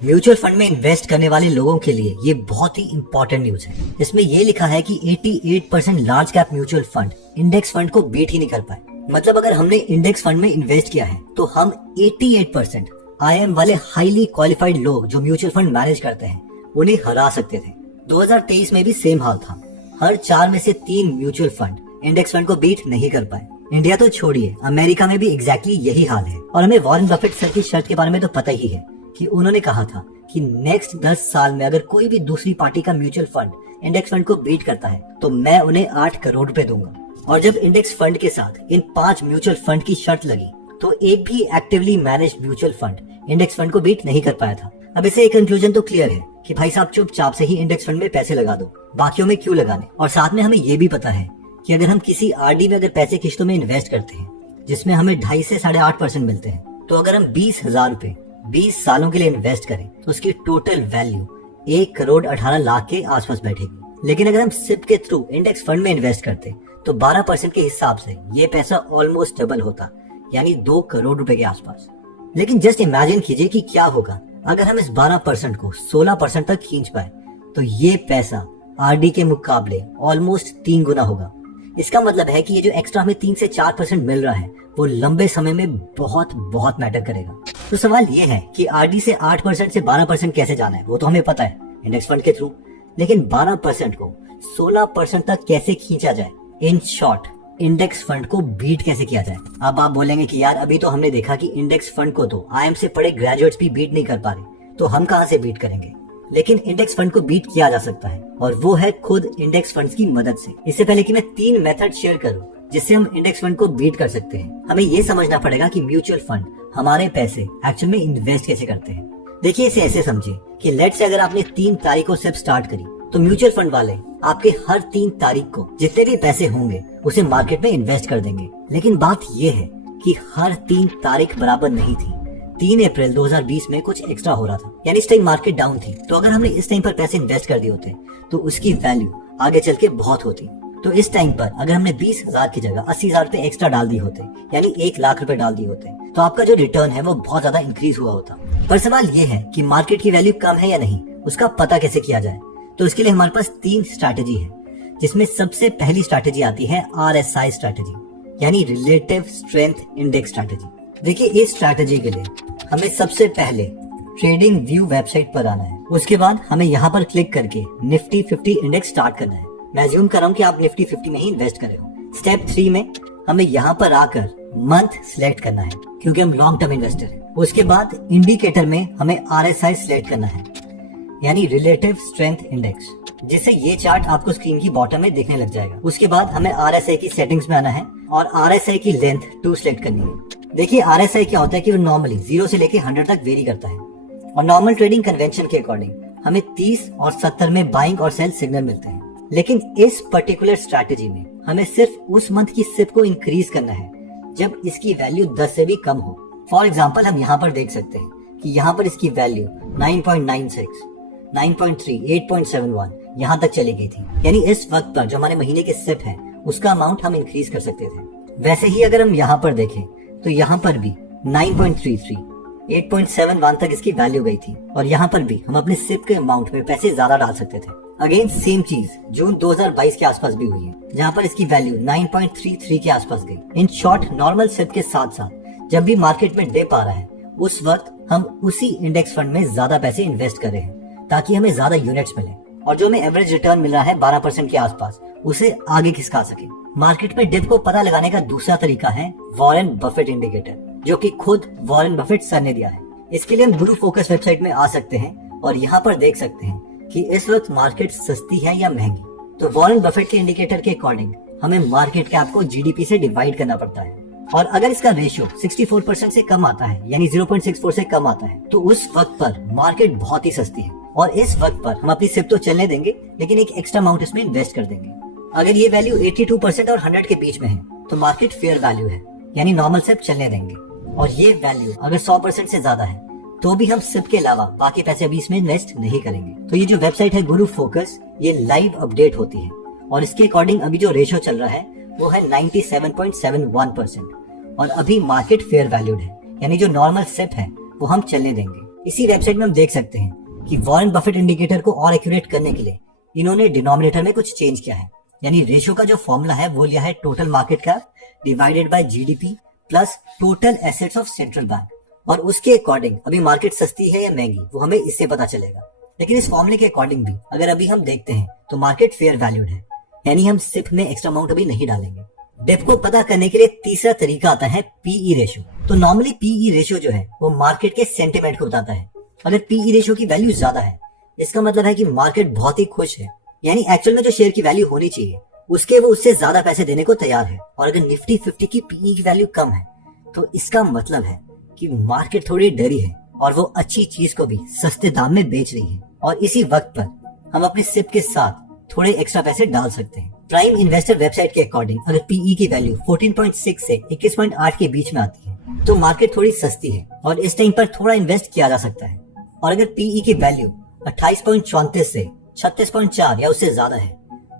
Mutual fund में invest करने वाले लोगों के लिए ये बहुत ही इंपॉर्टेंट न्यूज है। इसमें ये लिखा है कि 88% large cap mutual fund index fund को बीट ही नहीं कर पाए। मतलब अगर हमने इंडेक्स फंड में इन्वेस्ट किया है तो हम 88% IIM वाले हाईली क्वालिफाइड लोग जो म्यूचुअल फंड मैनेज करते हैं उन्हें हरा सकते थे। 2023 में भी सेम हाल था। हर 4 में से 3 म्यूचुअल फंड इंडेक्स फंड को बीट नहीं कर पाए। इंडिया तो छोड़िए, अमेरिका में भी एग्जैक्टली यही हाल है। और हमें वॉरेन बफेट सर की शर्त के बारे में तो पता ही है कि उन्होंने कहा था कि नेक्स्ट 10 साल में अगर कोई भी दूसरी पार्टी का म्यूचुअल फंड इंडेक्स फंड को बीट करता है तो मैं उन्हें 8 करोड़ रुपए दूंगा। और जब इंडेक्स फंड के साथ इन 5 म्यूचुअल फंड की शर्त लगी तो एक भी actively manage mutual fund index fund को बीट नहीं कर पाया था। अब इससे एक कंक्लूजन तो क्लियर है कि भाई साहब चुपचाप से ही इंडेक्स फंड में पैसे लगा दो, बाकियों में क्यों लगाने। और साथ में हमें ये भी पता है कि अगर हम किसी RD में अगर पैसे किश्तों में इन्वेस्ट करते हैं जिसमें हमें 2.5 से 8.5% मिलते हैं, तो अगर हम 20,000 रुपए 20 सालों के लिए इन्वेस्ट करें तो उसकी टोटल वैल्यू 1 करोड़ 18 लाख के आसपास बैठेगी। लेकिन अगर हम SIP के थ्रू इंडेक्स फंड में इन्वेस्ट करते तो 12% के हिसाब से ये पैसा ऑलमोस्ट डबल होता, यानी 2 करोड़ रुपए के आसपास। लेकिन जस्ट इमेजिन कीजिए कि क्या होगा अगर हम इस 12% को 16% तक खींच पाए, तो ये पैसा RD के मुकाबले ऑलमोस्ट 3 गुना होगा। इसका मतलब है कि ये जो एक्स्ट्रा हमें 3 से 4% मिल रहा है वो लंबे समय में बहुत बहुत मैटर करेगा। तो सवाल ये है कि RD से 8% से 12% कैसे जाना है, वो तो हमें पता है इंडेक्स फंड के थ्रू। लेकिन 12% को 16% तक कैसे खींचा जाए, इन शॉर्ट इंडेक्स फंड को बीट कैसे किया जाए। अब आप बोलेंगे कि यार अभी तो हमने देखा कि इंडेक्स फंड को तो IIM से पढ़े ग्रेजुएट्स भी बीट नहीं कर पा रहे, तो हम कहां से बीट करेंगे। लेकिन इंडेक्स फंड को बीट किया जा सकता है और वो है खुद इंडेक्स फंड्स की मदद से। इससे पहले कि मैं 3 मेथड शेयर करूं जिससे हम इंडेक्स फंड को बीट कर सकते हैं, हमें ये समझना पड़ेगा कि म्यूचुअल फंड हमारे पैसे एक्चुअल में इन्वेस्ट कैसे करते हैं। देखिए इसे ऐसे समझिए कि लेट्स से अगर आपने 3 तारीख को सिर्फ स्टार्ट करी तो म्यूचुअल फंड वाले आपके हर 3 तारीख को जितने भी पैसे होंगे उसे मार्केट में इन्वेस्ट कर देंगे। लेकिन बात ये है कि हर 3 तारीख बराबर नहीं थी। 3 अप्रैल 2020 में कुछ एक्स्ट्रा हो रहा था, यानी इस टाइम मार्केट डाउन थी। तो अगर हमने इस टाइम पर पैसे इन्वेस्ट कर दिए होते तो उसकी वैल्यू आगे चल के बहुत होती। तो इस टाइम पर अगर हमने 20,000 की जगह 80,000 रुपए एक्स्ट्रा डाल दिए होते, यानी 1 लाख रुपए डाल दिए होते, तो आपका जो रिटर्न है वो बहुत ज्यादा इंक्रीज हुआ होता। पर सवाल ये है कि मार्केट की वैल्यू कम है या नहीं, उसका पता कैसे किया जाए। तो इसके लिए हमारे पास 3 स्ट्रैटेजी है, जिसमें सबसे पहली स्ट्रैटेजी आती है RSI स्ट्रैटेजी, यानी रिलेटिव स्ट्रेंथ इंडेक्स स्ट्रैटेजी। देखिए इस स्ट्रैटेजी के लिए हमें सबसे पहले ट्रेडिंग व्यू वेबसाइट पर आना है। उसके बाद हमें यहाँ पर क्लिक करके निफ्टी 50 इंडेक्स स्टार्ट करना है। मैं अज्यूम कर रहा हूँ कि आप निफ्टी 50 में ही इन्वेस्ट कर रहे हो। स्टेप 3 में हमें यहाँ पर आकर मंथ सिलेक्ट करना है क्योंकि हम लॉन्ग टर्म इन्वेस्टर हैं। उसके बाद इंडिकेटर में हमें RSI सिलेक्ट करना है, यानी रिलेटिव स्ट्रेंथ इंडेक्स, जिससे ये चार्ट आपको स्क्रीन की बॉटम में दिखने लग जाएगा। उसके बाद हमें RSI की सेटिंग्स में आना है और RSI की लेंथ 2 सिलेक्ट करनी है। देखिए RSI क्या होता है कि वो नॉर्मली 0 से लेके 100 तक वेरी करता है और नॉर्मल ट्रेडिंग कन्वेंशन के अकॉर्डिंग हमें 30 और 70 में बाइंग और सेल सिग्नल मिलते हैं। लेकिन इस पर्टिकुलर स्ट्रैटेजी में हमें सिर्फ उस मंथ की SIP को इंक्रीज करना है जब इसकी वैल्यू 10 से भी कम हो। फॉर एग्जाम्पल हम यहाँ पर देख सकते हैं कि यहाँ पर इसकी वैल्यू 9.96, 9.3, 8.71 यहाँ तक चली गई थी। यानी इस वक्त पर जो हमारे महीने के SIP है उसका अमाउंट हम इंक्रीज कर सकते थे। वैसे ही अगर हम यहाँ पर देखें तो यहाँ पर भी 9.33, 8.71 तक इसकी वैल्यू गई थी और यहाँ पर भी हम अपने SIP के अमाउंट में पैसे ज्यादा डाल सकते थे। अगेन सेम चीज जून 2022 के आसपास भी हुई है, जहाँ पर इसकी वैल्यू 9.33 के आसपास गई। इन शॉर्ट नॉर्मल SIP के साथ साथ जब भी मार्केट में डिप आ रहा है उस वक्त हम उसी इंडेक्स फंड में ज्यादा पैसे इन्वेस्ट कर रहे हैं ताकि हमें ज्यादा यूनिट्स मिले और जो हमें एवरेज रिटर्न मिल रहा है 12% के आसपास उसे आगे खिसका सके। मार्केट में डिप को पता लगाने का दूसरा तरीका है वॉरेन बफेट इंडिकेटर, जो कि खुद वॉरेन बफेट सर ने दिया है। इसके लिए हम गुरु फोकस वेबसाइट में आ सकते हैं और यहाँ पर देख सकते हैं कि इस वक्त मार्केट सस्ती है या महंगी। तो वॉरेन बफेट के इंडिकेटर के अकॉर्डिंग हमें मार्केट कैप को GDP से डिवाइड करना पड़ता है और अगर इसका रेशियो 64% से कम आता है, यानी 0.64 से कम आता है, तो उस वक्त पर मार्केट बहुत ही सस्ती है और इस वक्त पर हम अपनी SIP तो चलने देंगे लेकिन एक एक्स्ट्रा अमाउंट इसमें इन्वेस्ट कर देंगे। अगर ये वैल्यू 82% और 100 के बीच में है तो मार्केट फेयर वैल्यू है, यानी नॉर्मल SIP चलने देंगे। और ये वैल्यू अगर 100% से ज्यादा है तो भी हम SIP के अलावा बाकी पैसे अभी इसमें इन्वेस्ट नहीं करेंगे। तो ये जो वेबसाइट है गुरु फोकस, ये लाइव अपडेट होती है और इसके अकॉर्डिंग अभी जो रेशियो चल रहा है वो है 97.71% और अभी मार्केट फेयर वैल्यूड है, यानी जो नॉर्मल SIP है वो हम चलने देंगे। इसी वेबसाइट में हम देख सकते हैं कि वॉरेन बफेट इंडिकेटर को और एक्यूरेट करने के लिए इन्होंने डिनोमिनेटर में कुछ चेंज किया है। यानी रेशियो का जो फॉर्मूला है वो लिया है total market cap divided by GDP plus total assets of central bank, और उसके अकॉर्डिंग अभी मार्केट सस्ती है या महंगी वो हमें इससे पता चलेगा। लेकिन इस फॉर्मूले के अकॉर्डिंग भी अगर अभी हम देखते हैं तो मार्केट फेयर वैल्यूड है, यानी हम सिप में एक्स्ट्रा अमाउंट अभी नहीं डालेंगे। डेप्थ को पता करने के लिए तीसरा तरीका आता है पीई रेशियो। तो नॉर्मली पीई रेशियो जो है वो मार्केट के सेंटिमेंट को बताता है। अगर पीई रेशियो की वैल्यू ज्यादा है इसका मतलब है कि मार्केट बहुत ही खुश है, यानी एक्चुअल में जो शेयर की वैल्यू होनी चाहिए उसके वो उससे ज्यादा पैसे देने को तैयार है। और अगर निफ्टी 50 की पीई की वैल्यू कम है तो इसका मतलब है कि मार्केट थोड़ी डरी है और वो अच्छी चीज को भी सस्ते दाम में बेच रही है, और इसी वक्त पर हम अपने सिप के साथ थोड़े एक्स्ट्रा पैसे डाल सकते हैं। प्राइम इन्वेस्टर वेबसाइट के अकॉर्डिंग अगर पीई की वैल्यू 14.6 से 21.8 के बीच में आती है तो मार्केट थोड़ी सस्ती है और इस टाइम पर थोड़ा इन्वेस्ट किया जा सकता है। और अगर पीई की वैल्यू 28.34 से 36.4 या उससे ज्यादा है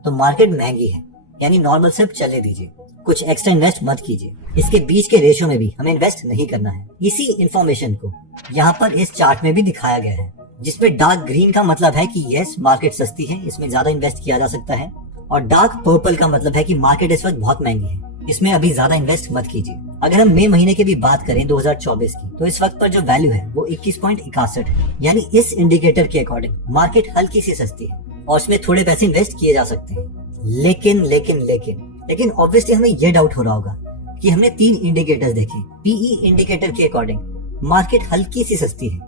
तो मार्केट महंगी है, यानी नॉर्मल सिप चले दीजिए, कुछ एक्स्ट्रा इन्वेस्ट मत कीजिए। इसके बीच के रेशियो में भी हमें इन्वेस्ट नहीं करना है। इसी इंफॉर्मेशन को यहाँ पर इस चार्ट में भी दिखाया गया है, जिसमें डार्क ग्रीन का मतलब है कि यस मार्केट सस्ती है, इसमें ज्यादा इन्वेस्ट किया जा सकता है, और डार्क पर्पल का मतलब है कि मार्केट इस वक्त बहुत महंगी है, इसमें अभी ज्यादा इन्वेस्ट मत कीजिए। अगर हम मई महीने की भी बात करें 2024 की, तो इस वक्त पर जो वैल्यू है वो 21.61 है, यानी इस इंडिकेटर के अकॉर्डिंग मार्केट हल्की सी सस्ती है और इसमें थोड़े पैसे इन्वेस्ट किए जा सकते हैं। लेकिन ऑब्वियसली हमें ये डाउट हो रहा होगा कि हमने 3 इंडिकेटर्स देखे। पीई इंडिकेटर के अकॉर्डिंग मार्केट हल्की सी सस्ती है,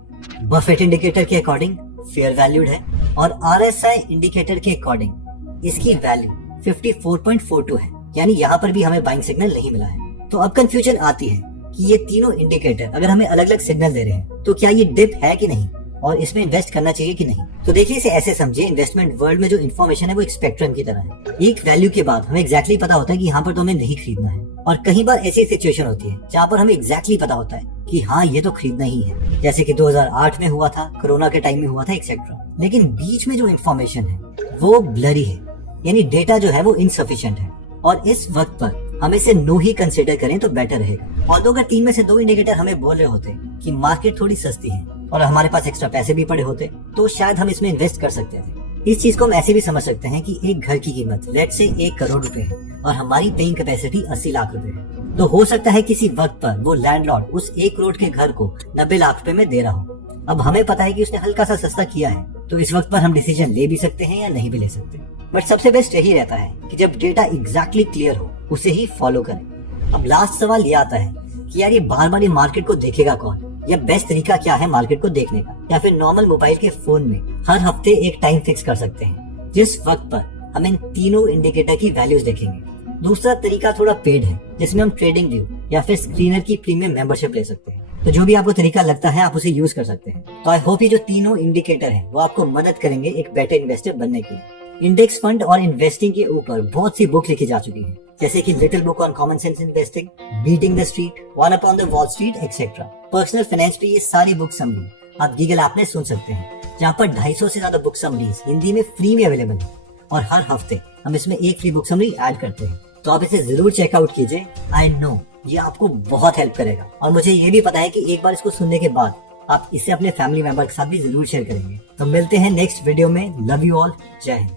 बफेट इंडिकेटर के अकॉर्डिंग फेयर वैल्यूड है, और आरएसआई इंडिकेटर के अकॉर्डिंग इसकी वैल्यू 54.42 है, यानी यहाँ पर भी हमें बाइंग सिग्नल नहीं मिला है। तो अब कंफ्यूजन आती है कि ये तीनों इंडिकेटर अगर हमें अलग अलग सिग्नल दे रहे हैं तो क्या ये डिप है कि नहीं और इसमें इन्वेस्ट करना चाहिए कि नहीं। तो देखिए इसे ऐसे समझे, इन्वेस्टमेंट वर्ल्ड में जो इन्फॉर्मेशन है वो एक स्पेक्ट्रम की तरह है। एक वैल्यू के बाद हमें एग्जैक्टली पता होता है कि यहाँ पर तो हमें नहीं खरीदना है, और कई बार ऐसी सिचुएशन होती है जहाँ पर हमें एग्जैक्टली पता होता है कि हाँ ये तो खरीदना ही है, जैसे कि 2008 में हुआ था, कोरोना के टाइम में हुआ था, एक्सेट्रा। लेकिन बीच में जो इन्फॉर्मेशन है वो ब्लरी है, यानी डेटा जो है वो इनसफिशिएंट है, और इस वक्त पर हम इसे नो ही कंसिडर करें तो बेटर रहेगा। और अगर 3 में से 2 इंडिकेटर हमें बोल रहे होते कि मार्केट थोड़ी सस्ती है और हमारे पास एक्स्ट्रा पैसे भी पड़े होते तो शायद हम इसमें इन्वेस्ट कर सकते थे। इस चीज को हम ऐसे भी समझ सकते हैं कि एक घर की कीमत लेट्स से 1 करोड़ रुपए है और हमारी पेइंग कैपेसिटी 80 लाख रुपए है, तो हो सकता है किसी वक्त पर वो लैंडलॉर्ड उस 1 करोड़ के घर को 90 लाख रुपए में दे रहा हो। अब हमें पता है कि उसने हल्का सा सस्ता किया है, तो इस वक्त पर हम डिसीजन ले भी सकते हैं या नहीं भी ले सकते। बट सबसे बेस्ट यही रहता है कि जब डेटा एग्जैक्टली क्लियर हो उसे ही फॉलो करें। अब लास्ट सवाल ये आता है कि यार ये बार बार ये मार्केट को देखेगा कौन, या बेस्ट तरीका क्या है मार्केट को देखने का, या फिर नॉर्मल मोबाइल के फोन में हर हफ्ते एक टाइम फिक्स कर सकते हैं जिस वक्त पर हम इन तीनों इंडिकेटर की वैल्यूज देखेंगे। दूसरा तरीका थोड़ा पेड है जिसमें हम ट्रेडिंग व्यू या फिर स्क्रीनर की प्रीमियम मेंबरशिप ले सकते हैं। तो जो भी आपको तरीका लगता है आप उसे यूज कर सकते हैं। तो आई होप ये जो तीनों इंडिकेटर हैं वो आपको मदद करेंगे एक बेटर इन्वेस्टर बनने के लिए। इंडेक्स फंड और इन्वेस्टिंग के ऊपर बहुत सी बुक लिखी जा चुकी हैं, जैसे कि little book on common sense investing, beating the street, one upon the wall street etcetera. Personal finance पे ये सारी बुक समरी आप गूगल ऐप में सुन सकते हैं, जहाँ पर 250 से ज्यादा बुक समरीज हिंदी में फ्री में अवेलेबल है, और हर हफ्ते हम इसमें एक फ्री बुक समरी ऐड करते हैं। तो आप इसे जरूर चेकआउट कीजिए। आई नो ये आपको बहुत हेल्प करेगा, और मुझे ये भी पता है कि एक बार इसको सुनने के बाद आप इसे अपने फैमिली मेंबर के साथ भी जरूर शेयर करेंगे। तो मिलते हैं नेक्स्ट वीडियो में। लव यू ऑल, जय हिंद।